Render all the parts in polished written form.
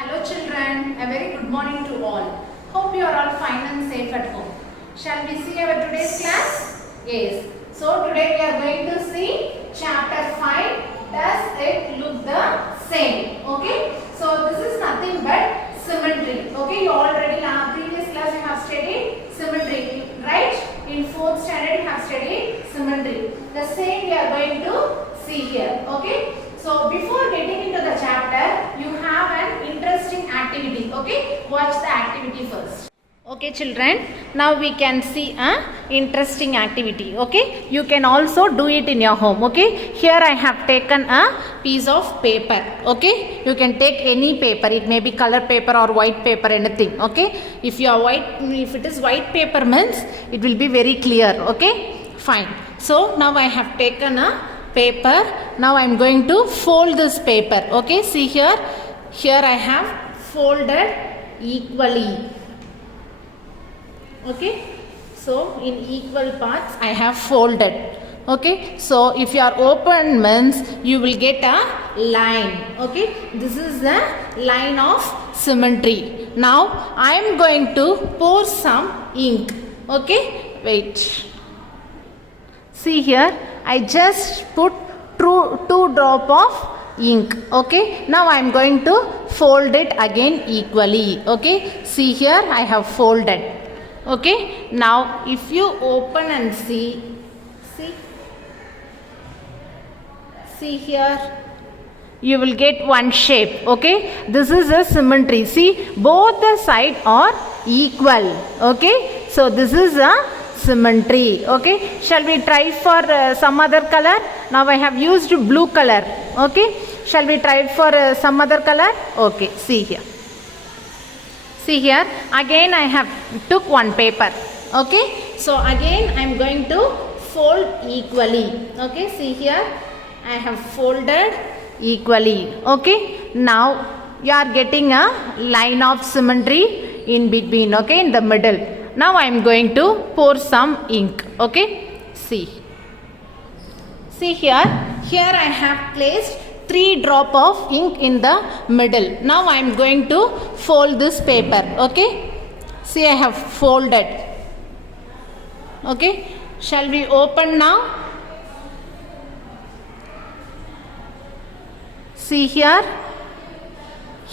Hello children, a very good morning to all. Hope you are all fine and safe at home. Shall we see our today's class? Yes. So today we are going to see chapter 5. Does it look the same? Okay. So this is nothing but symmetry. Okay. You already in our previous class you have studied symmetry. Right? In 4th standard you have studied symmetry. The same we are going to see here. Okay. So before getting into the chapter, you have an interesting activity. Okay, watch the activity first. Okay children, now we can see a interesting activity. Okay, you can also do it in your home. Okay, here I have taken a piece of paper. Okay, you can take any paper. It may be color paper or white paper, anything. Okay, if it is white paper means it will be very clear. Okay, fine. So now I have taken a paper. Now I am going to fold this paper. Okay, see here I have folded equally. Okay, so in equal parts I have folded. Okay, so if you are open means you will get a line. Okay, this is the line of symmetry. Now I am going to pour some ink. Okay, wait. See here, I just put two drop of ink. Okay, now I am going to fold it again equally. Okay, see here I have folded. Okay, now if you open and see here, you will get one shape. Okay, this is a symmetry. See, both the sides are equal. Okay, so this is a symmetry. Okay, shall we try for some other color? Now I have used blue color. Okay, shall we try for some other color? Okay, see here again I have took one paper. Okay, so again I am going to fold equally. Okay, see here I have folded equally. Okay, now you are getting a line of symmetry in between. Okay, in the middle. Now I am going to pour some ink. Okay, see here I have placed 3 drop of ink in the middle. Now I am going to fold this paper. Okay, see I have folded. Okay, shall we open now? See here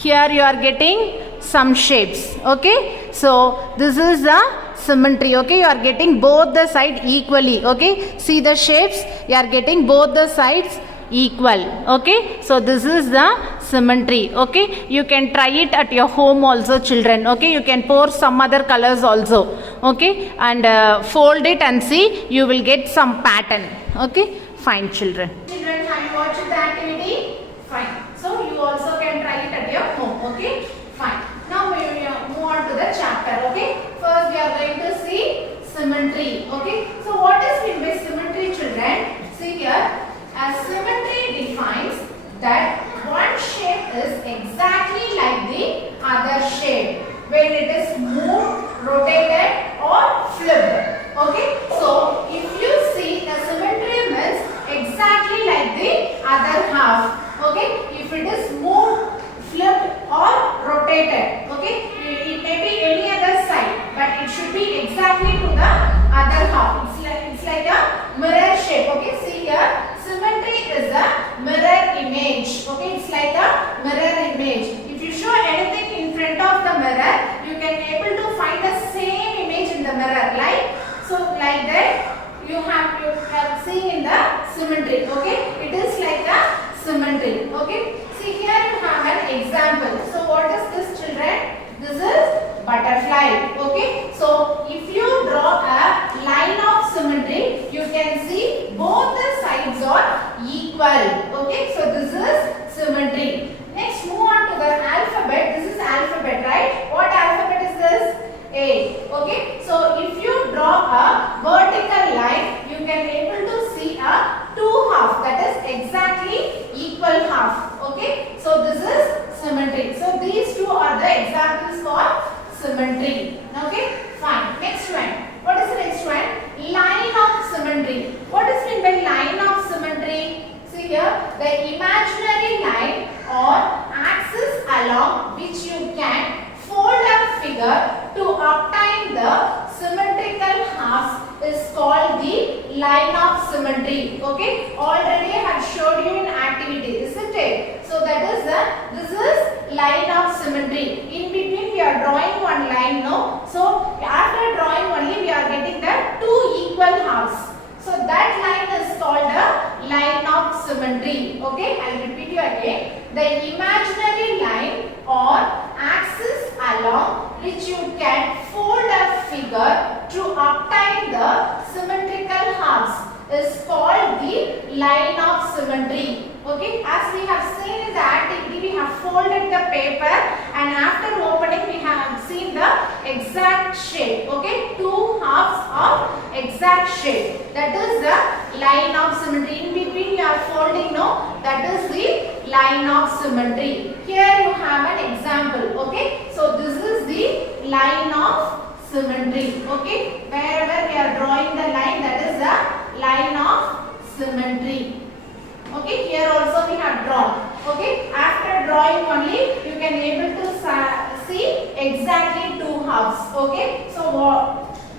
you are getting some shapes. Okay, so this is the symmetry. Okay, you are getting both the sides equally. Okay, see the shapes, you are getting both the sides equal. Okay, so this is the symmetry. Okay, you can try it at your home also children. Okay, you can pour some other colors also. Okay, and fold it and see, you will get some pattern. Okay, fine children. Children, have you watched the activity? Fine. So you also can try it at your home. Okay, fine. Now we will move on to the chapter. Okay, first we are going to see symmetry. Okay, so what is meant by symmetry children? See here, as symmetry defines that one shape is exactly like the other shape when it is moved, rotated or flipped. Okay, so if you see the symmetry means exactly like the other half. Okay, if it is moved, flipped or rotated, okay, it may be any other side, but it should be exactly to the other half. It's like a mirror shape. Okay, see here, symmetry is a mirror image. Okay, it's like a mirror image. If you show anything in front of the mirror, you can able to find the same image in the mirror. Like that, you have seen in the symmetry. Okay, it is like a symmetry. Okay, see here you have an example. So what is this children? This is butterfly. Okay, so if you draw a line of symmetry, you can see both the sides are equal. Okay, so this is symmetry. Next, move on to the alphabet. This is alphabet, right? What alphabet is this? A. Okay, so if you draw a vertical line, you can able to see a 2 half, that is exactly equal half. Okay, so this is symmetry. So these two are the examples for symmetry. Okay, fine. Next one. What is the next one? Line of symmetry. What is meant by line of symmetry? See here, the imaginary line or axis along which you can fold a figure to obtain the symmetrical halves is called the line of symmetry. Okay, already I have showed you in activity, isn't it? So that is this is line of symmetry. In between we are drawing one line, no? So after drawing only we are getting the two equal halves. So that line is called a line of symmetry. Okay, I will repeat you again. The imaginary line or axis along which you can fold a figure to obtain the symmetrical halves is called the line of symmetry. Okay, as we have seen in the activity, we have folded the paper and after opening we have seen the exact shape. Okay, two halves of exact shape. That is the line of symmetry. In between you are folding, no? That is the line of symmetry. Here you have an example. Okay, so this is the line of symmetry. Okay, wherever we are drawing the line, that is the line of symmetry. Okay, here also we have drawn. Okay, after drawing only you can able to see exactly two halves. Okay, so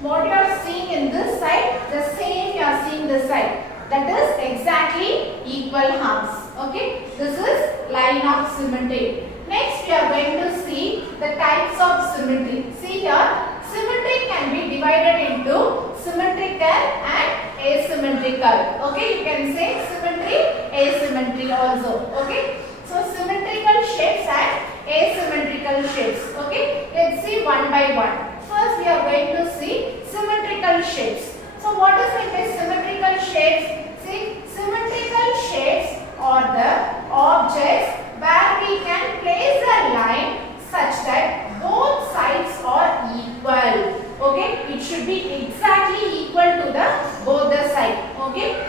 what you are seeing in this side, the same you are seeing this side. That is exactly equal halves. Okay, this is line of symmetry. Next we are going to see the types of symmetry. See here, symmetry can be divided into symmetrical and asymmetrical. Okay, you can say symmetry, asymmetry also. Okay, so symmetrical shapes and asymmetrical shapes. Okay, let's see one by one. First we are going to see symmetrical shapes. So what is meant by symmetrical shapes? See, symmetrical shapes are the objects where we can place a line such that both sides are equal. Okay, it should be exactly equal to the both the side. Okay,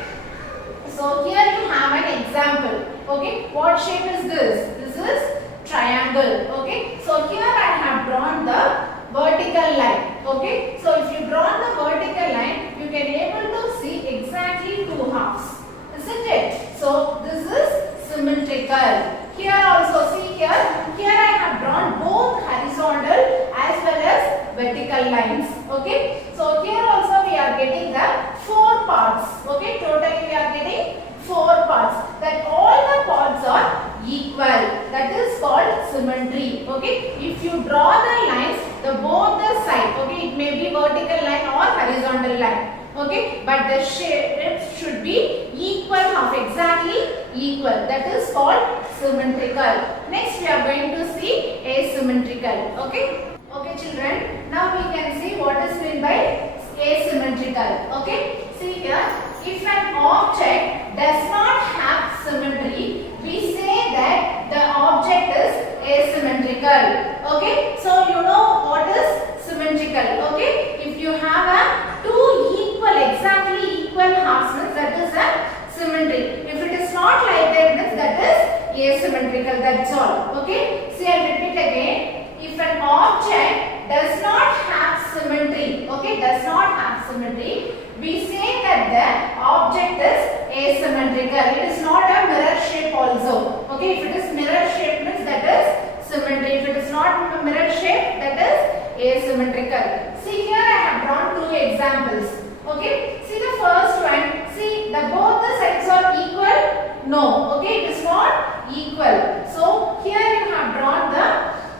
so here you have an example. Okay, what shape is this? This is triangle. Okay, so here I have drawn the vertical line. Okay, so if you draw the vertical line, you can able to see exactly two halves, isn't it? So this is symmetrical. Here also see here I have drawn both horizontal as well as vertical lines. Okay, so here also we are getting the four parts. Okay, totally we are getting four parts. That all the parts are equal. That is called symmetry. Okay, if you draw the lines, the both the side. Okay, it may be vertical line or horizontal line. Okay, but the shapes should be equal half, exactly equal. That is called symmetrical. Next we are going to see asymmetrical. Okay, okay children, now we can see what is meant by asymmetrical. Okay, see here, if an object does not have symmetry, we say that the object is asymmetrical. Okay, so you know what is symmetrical. Okay, if you have a two exactly equal halves, that is a symmetry. If it is not like that is asymmetrical. That's all. Okay, see I repeat again. If an object does not have symmetry, okay, does not have symmetry, we say that the object is asymmetrical. It is not a mirror shape also. Okay, if it is mirror shape means that is symmetry. If it is not mirror shape, that is asymmetrical. See here I have drawn two examples. Okay, see the first one. See the both the sides are equal. No, okay, it is not equal. So here you have drawn the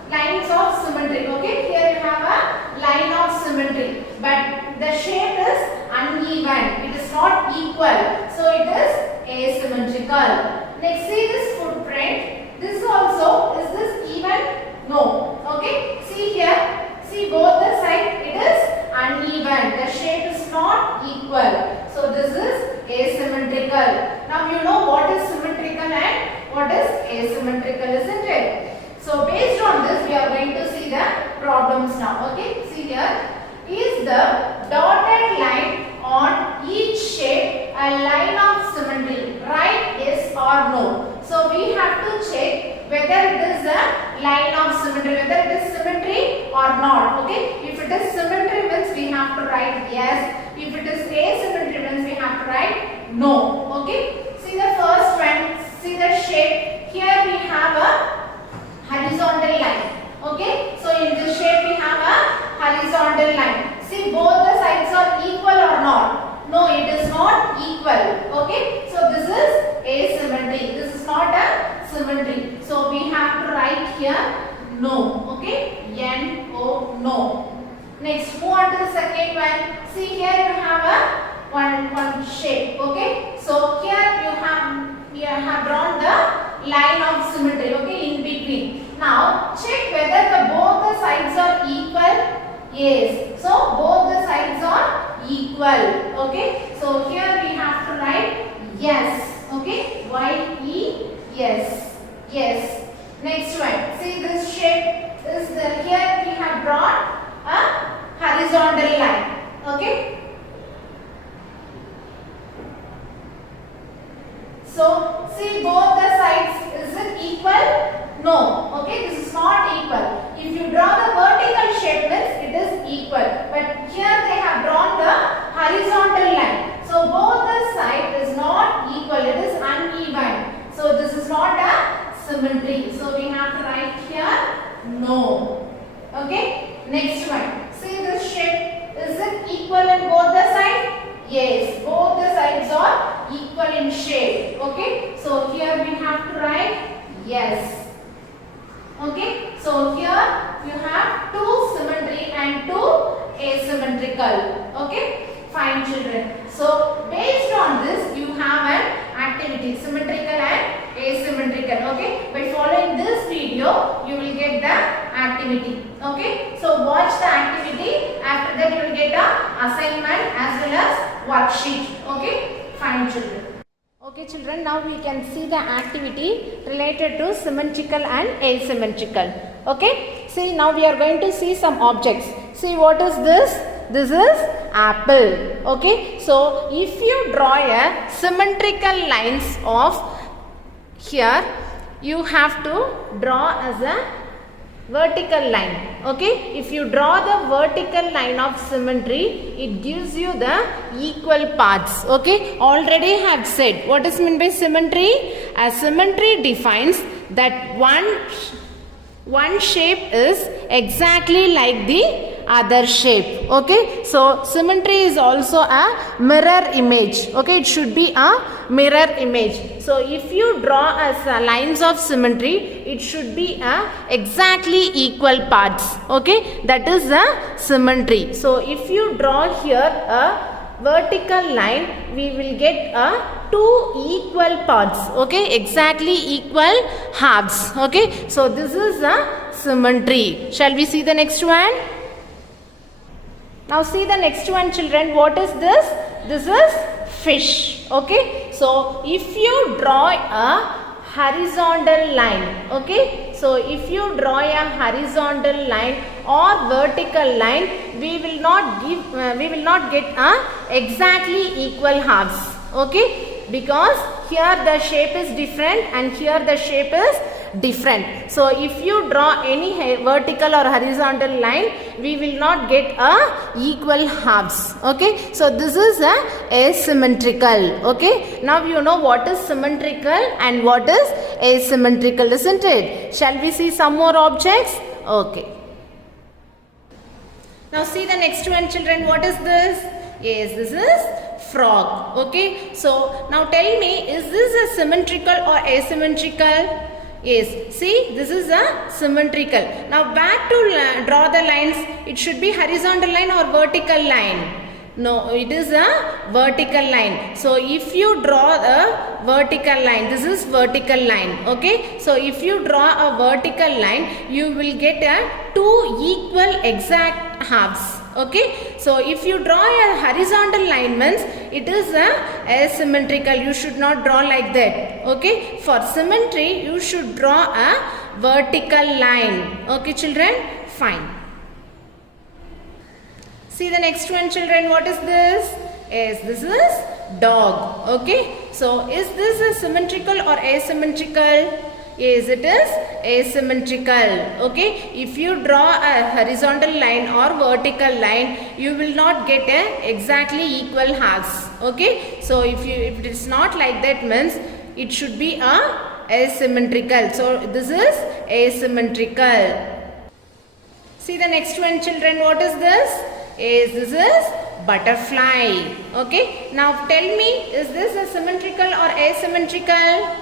lines of symmetry. Okay, here you have a line of symmetry, but the shape is uneven. It is not equal. So it is asymmetrical. Next, see this footprint. This also, is this even? No. Okay, see here. See both the sides, it is uneven. The shape is not equal. So this is asymmetrical. Now you know what is symmetrical and what is asymmetrical, isn't it? So based on this, we are going to see the problems now. Okay, see here. Is the dotted line on each shape a line of symmetry? Right? Yes or no? So we have to check whether it is a line of symmetry, whether it is symmetry or not. Okay, if it is symmetry means we have to write yes. If it is asymmetry means we have to write no. Okay, see the first one, see the shape. Here we have a horizontal line. Okay, so in this shape we have a horizontal line. See, both the sides are equal or not? No, it is not equal. Okay, so this is asymmetry. This is not a symmetry. So we have to write here no. Okay, N-O, no. Next, move on to the second one. See, here you have a one shape. Okay, so here you have drawn the line of symmetry. Okay, in between. Now check whether both the sides are equal. Yes, so both the sides are equal. Okay, so here we have to write yes. Okay, Y-E-S. Yes. Next one. See, this shape is here we have drawn a horizontal line. Okay. So see, both the sides, is it equal? No. Okay, this is not equal. If you draw the vertical shape, means it is equal. But here they have drawn the horizontal line. So both the side is not equal. It is uneven. So this is not a symmetry. So we have to write here no. Okay. Next one. See this shape. Is it equal in both the sides? Yes. Both the sides are equal in shape. Okay. So here we have to write yes. Okay. So here you have two symmetry and two asymmetrical. Okay. Fine, children. So based on this you have an activity, symmetrical and asymmetrical. Okay. By following this video you will get the activity. Okay. So watch the activity. After that you will get a assignment as well as worksheet. Okay. Fine, children. Okay, children, now we can see the activity related to symmetrical and asymmetrical. Okay, see, now we are going to see some objects. See, what is this? This is apple. Okay, so if you draw a symmetrical lines of here, you have to draw as a vertical line. Okay, if you draw the vertical line of symmetry, it gives you the equal parts. Okay, already have said what is meant by symmetry. A symmetry defines that one shape is exactly like the other shape. Okay, so symmetry is also a mirror image. Okay, it should be a mirror image. So if you draw as lines of symmetry, it should be a exactly equal parts. Okay, that is a symmetry. So if you draw here a vertical line, we will get a two equal parts. Okay, exactly equal halves. Okay, so this is a symmetry. Shall we see the next one? Now see the next one, children. What is this? This is fish. Okay, so if you draw a horizontal line, okay, so if you draw a horizontal line or vertical line, we will not get a exactly equal halves. Okay, because here the shape is different and here the shape is different. So if you draw any vertical or horizontal line, we will not get a equal halves. Okay, so this is a asymmetrical. Okay, now you know what is symmetrical and what is asymmetrical, isn't it? Shall we see some more objects? Okay, now see the next one, children. What is this? Yes, this is frog. Okay, so now tell me, is this a symmetrical or asymmetrical? Yes, see, this is a symmetrical. Now back to draw the lines. It should be horizontal line or vertical line. No, it is a vertical line. So if you draw a vertical line, this is vertical line. Okay, so if you draw a vertical line, you will get a two equal exact halves. Okay, so if you draw a horizontal line, means it is a asymmetrical. You should not draw like that. Okay, for symmetry you should draw a vertical line. Okay, children, fine. See the next one, children. What is this? Yes, this is dog. Okay, so is this a symmetrical or asymmetrical? Yes, it is asymmetrical. Okay, if you draw a horizontal line or vertical line, you will not get a exactly equal halves. Okay, so if it is not like that, means it should be a asymmetrical. So this is asymmetrical. See the next one, children. What is this? This is butterfly. Okay. Now tell me, is this a symmetrical or asymmetrical?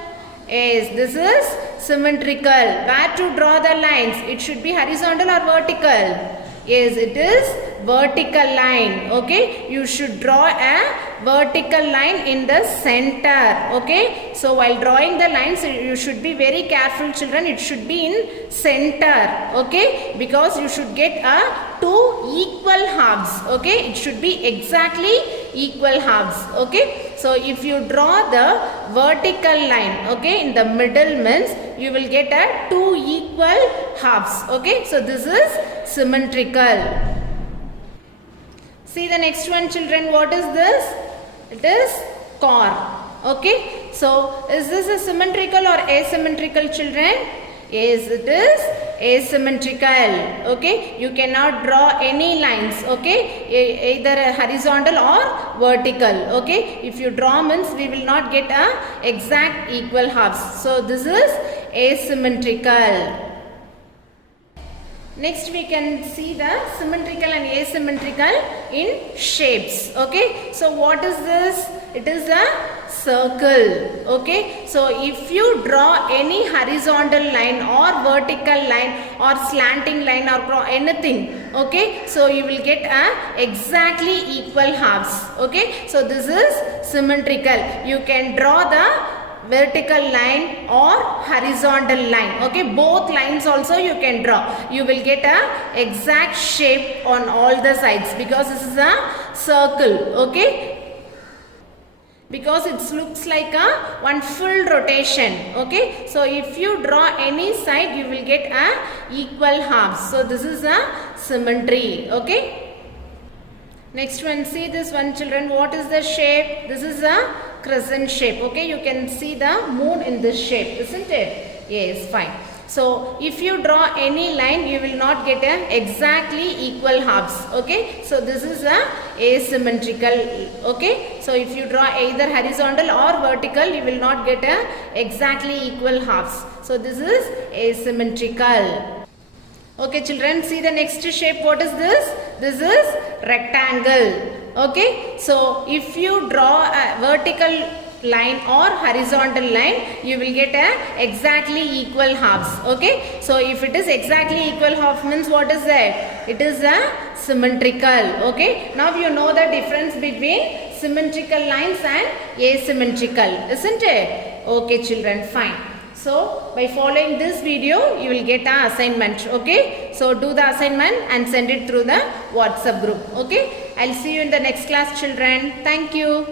This is symmetrical. Where to draw the lines? It should be horizontal or vertical? Yes, it is vertical line. Okay. You should draw a vertical line in the center. Okay. So while drawing the lines, you should be very careful, children. It should be in center. Okay. Because you should get two equal halves. Okay. It should be exactly equal halves. Okay. So if you draw the vertical line, okay, in the middle means you will get two equal halves. Okay. So this is symmetrical. See the next one, children. What is this? It is car. Okay. So is this a symmetrical or asymmetrical, children? Yes, it is asymmetrical. Okay. You cannot draw any lines. Okay. Either horizontal or vertical. Okay. If you draw means we will not get exact equal halves. So this is asymmetrical. Next we can see the symmetrical and asymmetrical in shapes. Okay. So what is this? It is a circle. Okay. So if you draw any horizontal line or vertical line or slanting line or anything. Okay. So you will get exactly equal halves. Okay. So this is symmetrical. You can draw the vertical line or horizontal line. Okay, both lines also you can draw. You will get a exact shape on all the sides because this is a circle. Okay, because it looks like one full rotation. Okay, so if you draw any side, you will get equal halves. So this is a symmetry. Okay. Next one, see this one, children. What is the shape? This is a crescent shape. Okay, you can see the moon in this shape, isn't it? Yes, fine. So if you draw any line, you will not get exactly equal halves. Okay, so this is a asymmetrical. Okay, so if you draw either horizontal or vertical, you will not get exactly equal halves. So this is asymmetrical. Okay, children, see the next shape. What is this? This is rectangle. Okay, so if you draw a vertical line or horizontal line, you will get exactly equal halves. Okay, so if it is exactly equal half means what is that? It is a symmetrical. Okay, now you know the difference between symmetrical lines and asymmetrical, isn't it? Okay, children, fine. So by following this video, you will get an assignment. Okay, so do the assignment and send it through the WhatsApp group. Okay, I'll see you in the next class, children. Thank you.